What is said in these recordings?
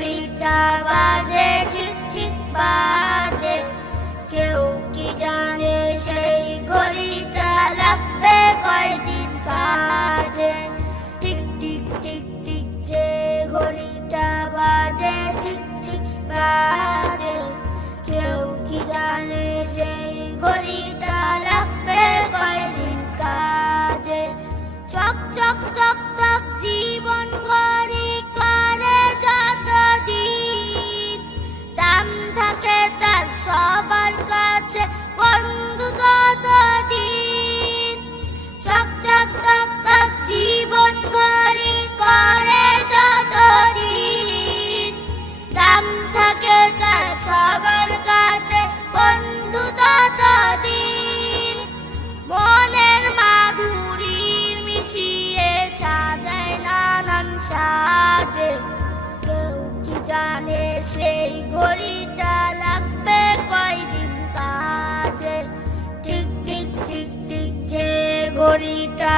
ริตาวาเจทิกทิกบา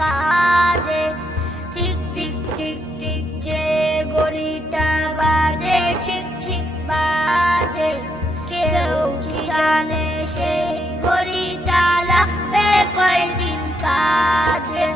কাজে ঠিক ঠিক ঠিক ঠিক যে গড়িটা বাজে। ঠিক ঠিক বাজে। কেউ কি জানে সেই ঘড়িটা লাগবে কয়দিন কাজে?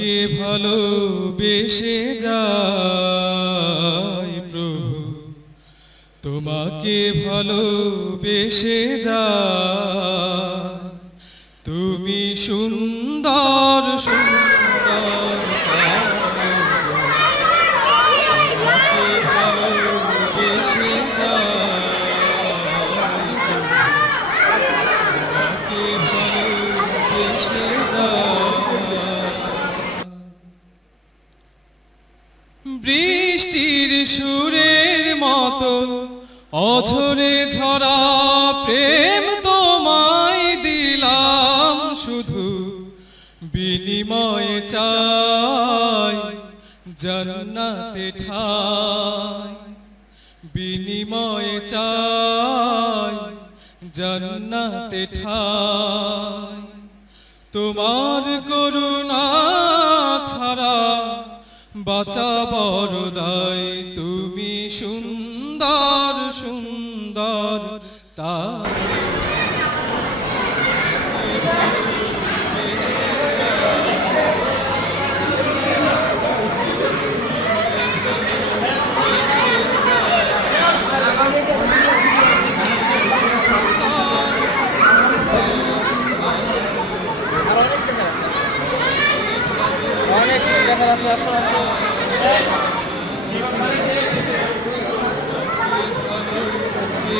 কে ভালো বেশে যাই প্রভু? তোমাকে ভালো বেশে যা তুমি সুন্দর সুরের মতো অঝরে ছড়া প্রেম তোমায় দিলাম শুধু বিনিময় চাই, জন্নাতে ঠাই। বিনিময় চাই, জন্নাতে ঠাই। তোমার করুণা বাঁচা বড়দাই তুমি সুন্দর সুন্দর তা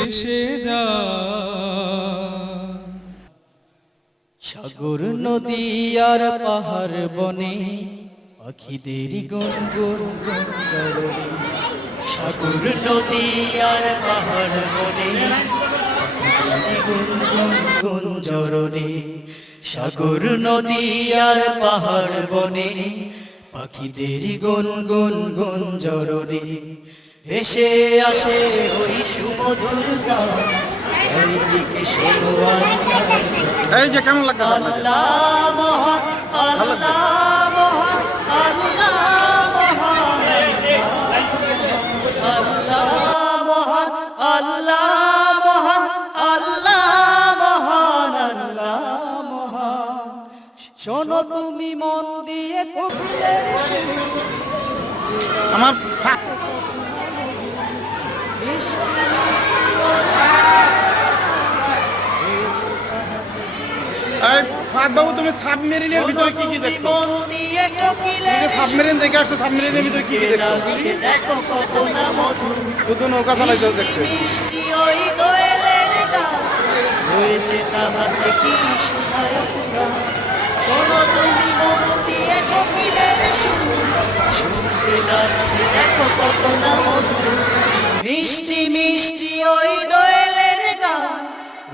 এসে যা। সাগর নদী আর পাহাড় বনে পাখিদের গুন গুন গুন চরণে সাগর নদী আর পাহাড় বনে গুন চরণে সাগর নদী আর পাহাড় বনে পাখিদের গুন গুন গুন জরুরি। এসে আসে ওই সুমধুর চারিদিকে এই যে কেমন লাগে আল্লাহ মহান আল্লাহ মহান আল্লাহ তুমি মন দিয়ে কপিলের আমার বাবু তুমি সাবমেরিনের ভিতরে কি কি দেখছ সাবমেরিন দেখে আসছো সাবমেরিনের ভিতরে কি কি দেখছ শুধু শুনতে মিষ্টি মিষ্টি ওই দোয়েলের গান।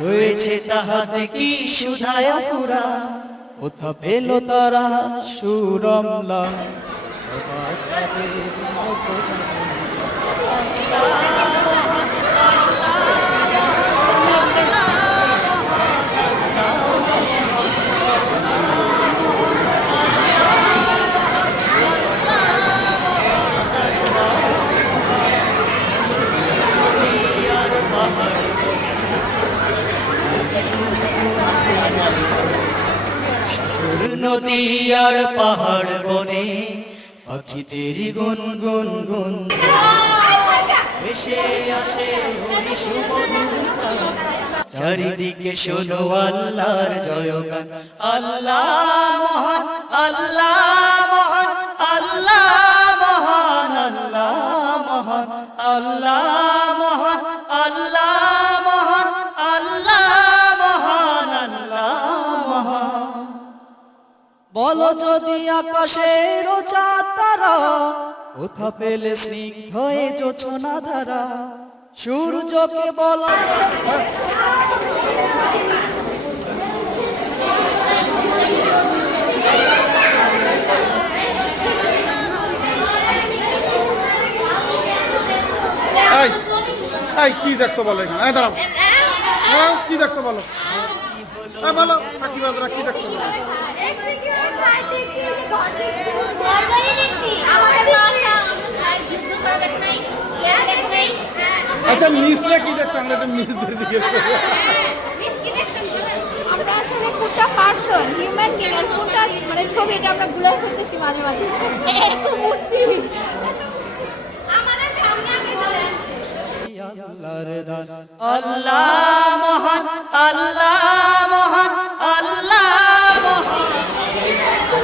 রয়েছে তাহাতে কি সুধায় ফুরা? কোথা পেল তারা সুরমলা? জবাব আর পাহাড় বনে পাখিদের গুন গুন গুন এসে আসে সুমধুরতা চারিদিকে শোনো আল্লাহর জয়গান। আল্লাহ মহান আল্লাহ মহান। আকাশের তারা কোথা পেলে স্নিগ্ধ হয়ে জোছনা ধারা সূর্যকে বলো এই কি দেখছ বলো এখানে? দাঁড়াও, কি দেখছ বলো? এই বলো পাখি বাজরা কি দেখছ আচ্ছা নিচলে কি দেখছ? আমরা তো নিচ জিজ্ঞেস করি। আমরা আসলে কোনটা পার্সন হিউম্যান বিং আর কোনটা মানে ছবি এটা আমরা গুলাই করতেছি মাঝে মাঝে। এত মূর্তি আমাদের সামনে আমি আল্লাহর দান আল্লাহ